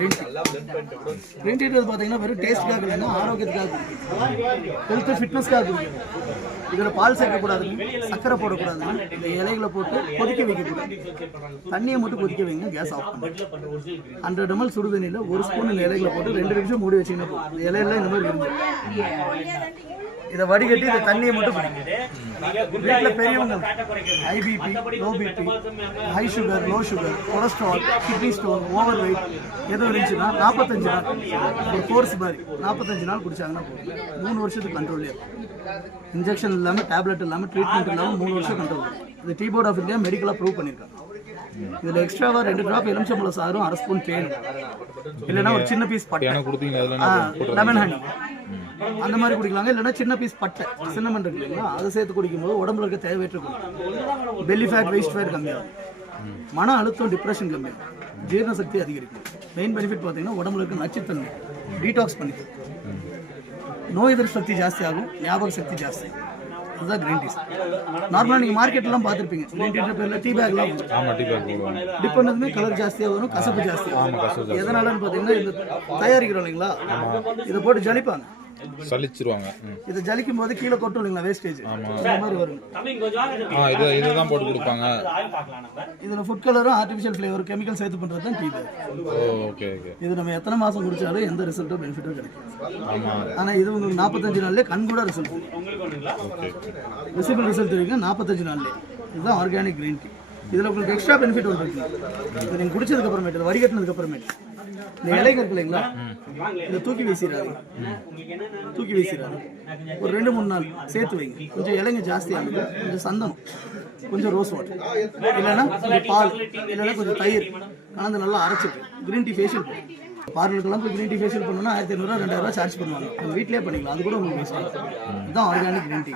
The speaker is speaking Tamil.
கிரீன் டீ கிரீன் டீ பார்த்தீங்கன்னா வெறும் டேஸ்ட்டுக்காக இல்லைன்னா ஆரோக்கியத்துக்காக ஹெல்த் ஃபிட்னஸ்க்காக குடிக்கணும் இதில் பால் சேர்க்கக்கூடாது சக்கரை போடக்கூடாது. இந்த இலைகளை போட்டு கொதிக்க வைக்கக்கூடாது. தண்ணியை மட்டும் கொதிக்க வைங்க கேஸ் ஆஃப் பண்ணுங்க. ஹண்ட்ரட் எம்எல் சுடு தண்ணியில் ஒரு ஸ்பூன் இந்த இலைகளை போட்டு ரெண்டு நிமிஷம் மூடி வச்சிங்கன்னா போதும். இந்த இலையெல்லாம் இந்த மாதிரி விரிஞ்சு இதை வடிகட்டி இந்த தண்ணியை மட்டும் குடிங்க. வீட்டில் பெரியவங்க high BP low BP high sugar low sugar cholesterol kidney stone over weight எதுவும் இருந்துச்சுன்னா நாற்பத்தஞ்சு நாள். ஒரு கோர்ஸ் மாதிரி. நாற்பத்தஞ்சு நாள் குடிச்சாங்கன்னா போதும். மூணு வருஷத்துக்கு கண்ட்ரோல்லே இன்ஜெக்ஷன் இல்லாமல் டேப்லெட் இல்லாமல் ட்ரீட்மெண்ட் இல்லாமல் மூணு வருஷம் கண்ட்ரோல் இது டீ போர்ட் ஆஃப் இந்தியா மெடிக்கலாக ப்ரூவ் பண்ணியிருக்காங்க. இதில் எக்ஸ்ட்ராவாக ரெண்டு ட்ராப் எலுமிச்சம்பழம் சாரும் அரை ஸ்பூன் தேன். இல்லைன்னா ஒரு சின்ன பீஸ் பட்டை. லெமன் ஹனி அந்த மாதிரி குடிக்கலாங்க. இல்லைன்னா சின்ன பீஸ் பட்டை சின்னமன் இருக்கு இல்லைங்களா? அதை சேர்த்து குடிக்கும்போது உடம்புல இருக்க தேவையற்ற பெல்லி ஃபேட் வேஸ்ட் ஃபேட் கம்மியாகும் மன அழுத்தம் டிப்ரெஷன் கம்மியாகும் ஜீரண சக்தி அதிகரிக்கும். மெயின் பெனிஃபிட் பார்த்தீங்கன்னா உடம்புல இருக்க நச்சுத்தன்மை. டீடாக்ஸ் பண்ணிக்கும். நோய் எதிர்ப்பு சக்தி ஜாஸ்தி ஆகும். ஞாபக சக்தி ஜாஸ்தி. ஆகும் அதுதான் கிரீன் டீஸ் நார்மலாக நீங்கள் மார்க்கெட்லாம் பார்த்துருப்பீங்க. கிரீன் டீ பேரில் டீ பேக்லாம் ஆமாம் டீ பேக் போடுவாங்க. டிப் பண்ணதுமே கலர் ஜாஸ்தியாக வரும் கசப்பு ஜாஸ்தியாக வரும். எதனாலன்னு பார்த்தீங்கன்னா இந்த தயாரிக்கிறோம் இல்லைங்களா? இதை போட்டு ஜலிப்பாங்க. சலிச்சிருவாங்க. இதை ஜலிக்கும் போது கீழே கொட்டும் இல்லைங்களா வேஸ்டேஜ் இந்த மாதிரி வரும். ஆ இது இதுதான் போட்டு கொடுப்பாங்க. இதில் ஃபுட் கலரும் ஆர்டிஃபிஷியல் ஃப்ளேவர் கெமிக்கல் சேர்த்து பண்ணுறது தான் டீ ஓகே ஓகே இது நம்ம எத்தனை மாதம் குடிச்சாலும் எந்த ரிசல்ட்டோ பெனிஃபிட்டோ கிடைக்கும் ஆனால் இது உங்களுக்கு நாற்பத்தஞ்சு நாள்லேயே கண் கூட ரிசல்ட் விசிபிள் ரிசல்ட் வரைக்கும் நாற்பத்தஞ்சு நாள்லேயே. இதுதான் ஆர்கானிக் கிரீன் டீ இதில் உங்களுக்கு எக்ஸ்ட்ரா பெனிஃபிட் ஒன்று இருக்கு. இது நீங்கள் குடிச்சதுக்கு அப்புறமேட்டு இது வடிகட்டினதுக்கு அப்புறமேட்டு. இந்த இலைகள் இருக்கு இல்லைங்களா? இதை தூக்கி வீசிடாது தூக்கி வீசிடாது ஒரு ரெண்டு மூணு நாள் சேர்த்து வைங்க. கொஞ்சம் இலைங்க ஜாஸ்தி ஆகுது. கொஞ்சம் சந்தனம். கொஞ்சம் ரோஸ் வாட்டர் இல்லைன்னா கொஞ்சம் பால் இல்லைன்னா கொஞ்சம் தயிர் கலந்து நல்லா அரைச்சிட்டு கிரீன் டீ ஃபேஷியல் பார்லருக்கெல்லாம் போய் கிரீன் டீ ஃபேஷியல் பண்ணணும்னா ஆயிரத்தி ஐநூறுரூவா ரெண்டாயிரூவா சார்ஜ் பண்ணுவாங்க. நம்ம வீட்டிலே பண்ணிக்கலாம். அது கூட உங்களுக்கு வேஸ்ட் இதுதான் ஆர்கானிக் கிரீன் டீ